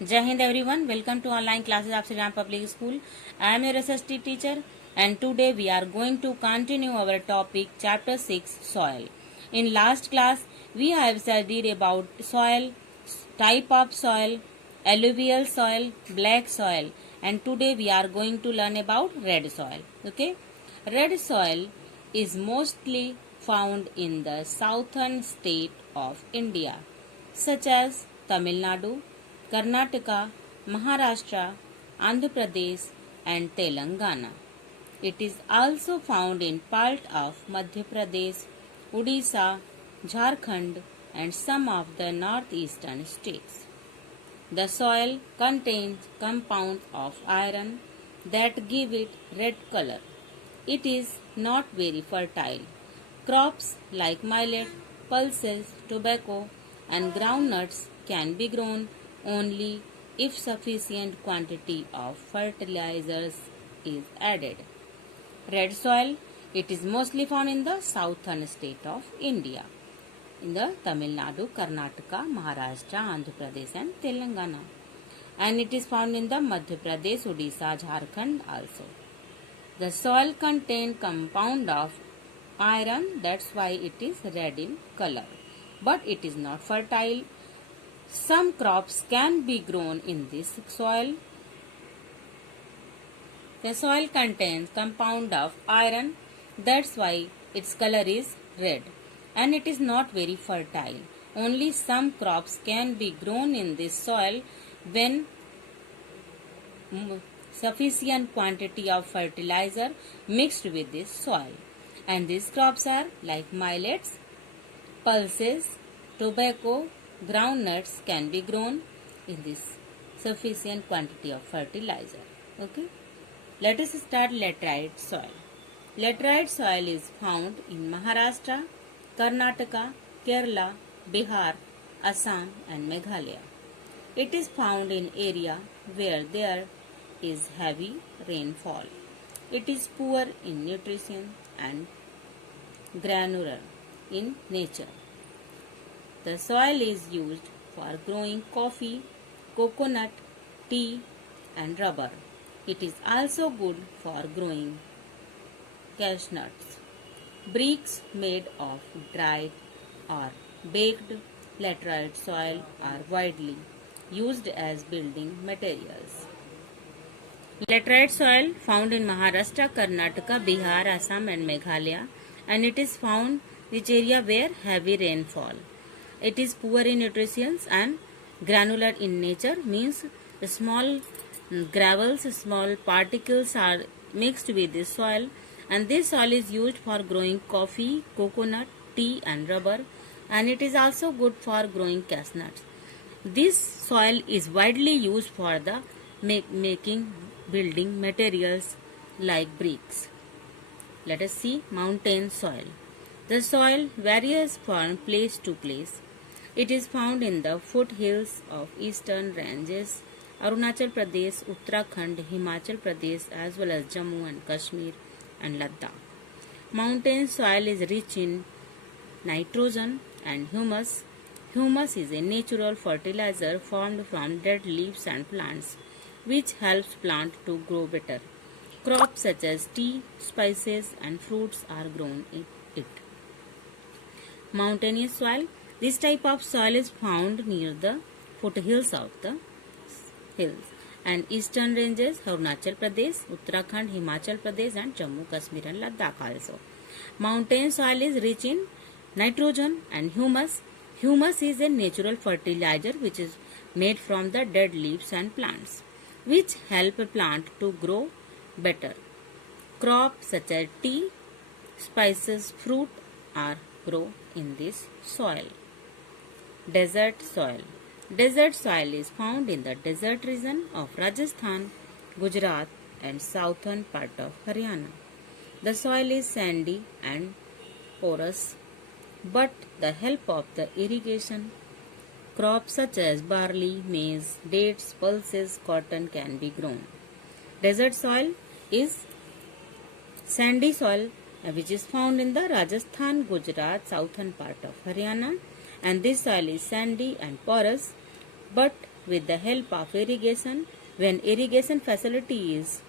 Jai Hind everyone, welcome to online classes of Sri Ram Public School. I am your SST teacher and today we are going to continue our topic chapter 6 soil. In last class we have studied about soil, type of soil, alluvial soil, black soil, and today we are going to learn about red soil. Okay, red soil is mostly found in the southern state of India such as Tamil Nadu, Karnataka, Maharashtra, Andhra Pradesh and Telangana. It is also found in part of Madhya Pradesh, Odisha, Jharkhand and some of the northeastern states. The soil contains compounds of iron that give it red color. It is not very fertile. Crops like millet, pulses, tobacco and groundnuts can be grown only if sufficient quantity of fertilizers is added. Red soil, it is mostly found in the southern state of India, in the Tamil Nadu, Karnataka, Maharashtra, Andhra Pradesh and Telangana. And it is found in the Madhya Pradesh, Odisha, Jharkhand also. The soil contains compound of iron, that's why it is red in color. But it is not fertile. Some crops can be grown in this soil. The soil contains compound of iron, that's why its color is red. And it is not very fertile. Only some crops can be grown in this soil when sufficient quantity of fertilizer mixed with this soil. And these crops are like millets, pulses, tobacco, groundnuts can be grown in this sufficient quantity of fertilizer. Okay. Let us start laterite soil. Laterite soil is found in Maharashtra, Karnataka, Kerala, Bihar, Assam and Meghalaya. It is found in area where there is heavy rainfall. It is poor in nutrition and granular in nature. The soil is used for growing coffee, coconut, tea and rubber. It is also good for growing cashews. Bricks made of dried or baked laterite soil are widely used as building materials. Laterite soil found in Maharashtra, Karnataka, Bihar, Assam and Meghalaya, and it is found which area where heavy rainfall. It is poor in nutrition and granular in nature, means small gravels, small particles are mixed with this soil, and this soil is used for growing coffee, coconut, tea and rubber, and it is also good for growing cashews. This soil is widely used for the making building materials like bricks. Let us see mountain soil. The soil varies from place to place. It is found in the foothills of eastern ranges, Arunachal Pradesh, Uttarakhand, Himachal Pradesh as well as Jammu and Kashmir and Ladakh. Mountain soil is rich in nitrogen and humus. Humus is a natural fertilizer formed from dead leaves and plants, which helps plant to grow better. Crops such as tea, spices and fruits are grown in it. Mountainous soil. This type of soil is found near the foothills of the hills and eastern ranges, Arunachal Pradesh, Uttarakhand, Himachal Pradesh and Jammu, Kashmir and Ladakh also. Mountain soil is rich in nitrogen and humus. Humus is a natural fertilizer which is made from the dead leaves and plants, which help a plant to grow better. Crops such as tea, spices, fruit are grown in this soil. Desert soil. Desert soil is found in the desert region of Rajasthan, Gujarat and southern part of Haryana. The soil is sandy and porous, but the help of the irrigation, crops such as barley, maize, dates, pulses, cotton can be grown. Desert soil is sandy soil which is found in the Rajasthan, Gujarat, southern part of Haryana, and this soil is sandy and porous, but with the help of irrigation. When irrigation facility is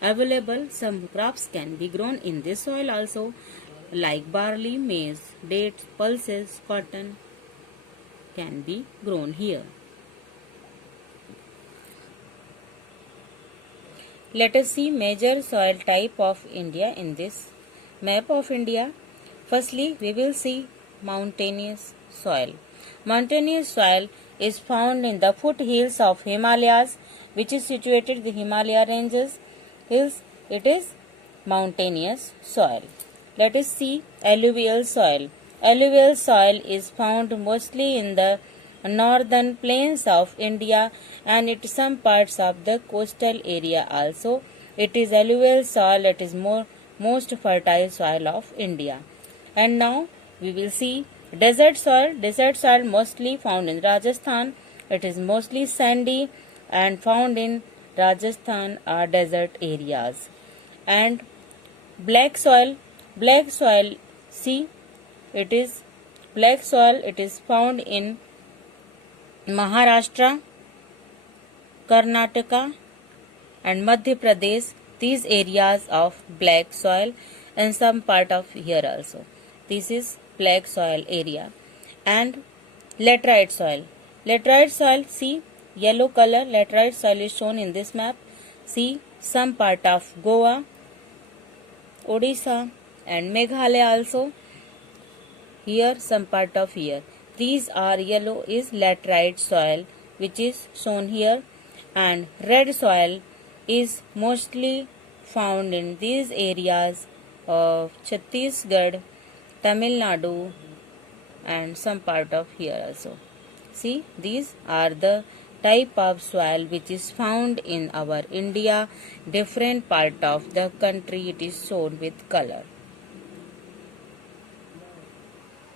available, some crops can be grown in this soil also, like barley, maize, dates, pulses, cotton can be grown here. Let us see major soil type of India in this map of India. Firstly, we will see mountainous soil. Mountainous soil is found in the foothills of Himalayas, which is situated in the Himalaya ranges. It is mountainous soil. Let us see alluvial soil. Alluvial soil is found mostly in the northern plains of India and in some parts of the coastal area also. It is alluvial soil. It is most fertile soil of India. And now we will see desert soil. Desert soil mostly found in Rajasthan. It is mostly sandy and found in Rajasthan are desert areas. And black soil. Black soil, see, it is black soil. It is found in Maharashtra, Karnataka and Madhya Pradesh. These areas of black soil and some part of here also. This is black soil area. And laterite soil. Laterite soil, see, yellow color laterite soil is shown in this map. See, some part of Goa, Odisha and Meghalaya also. Here some part of here. These are yellow is laterite soil which is shown here, and red soil is mostly found in these areas of Chhattisgarh, Tamil Nadu and some part of here also. See, these are the type of soil which is found in our India. Different part of the country it is shown with color.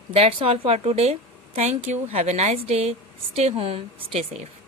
That's all for today. Thank you. Have a nice day. Stay home. Stay safe.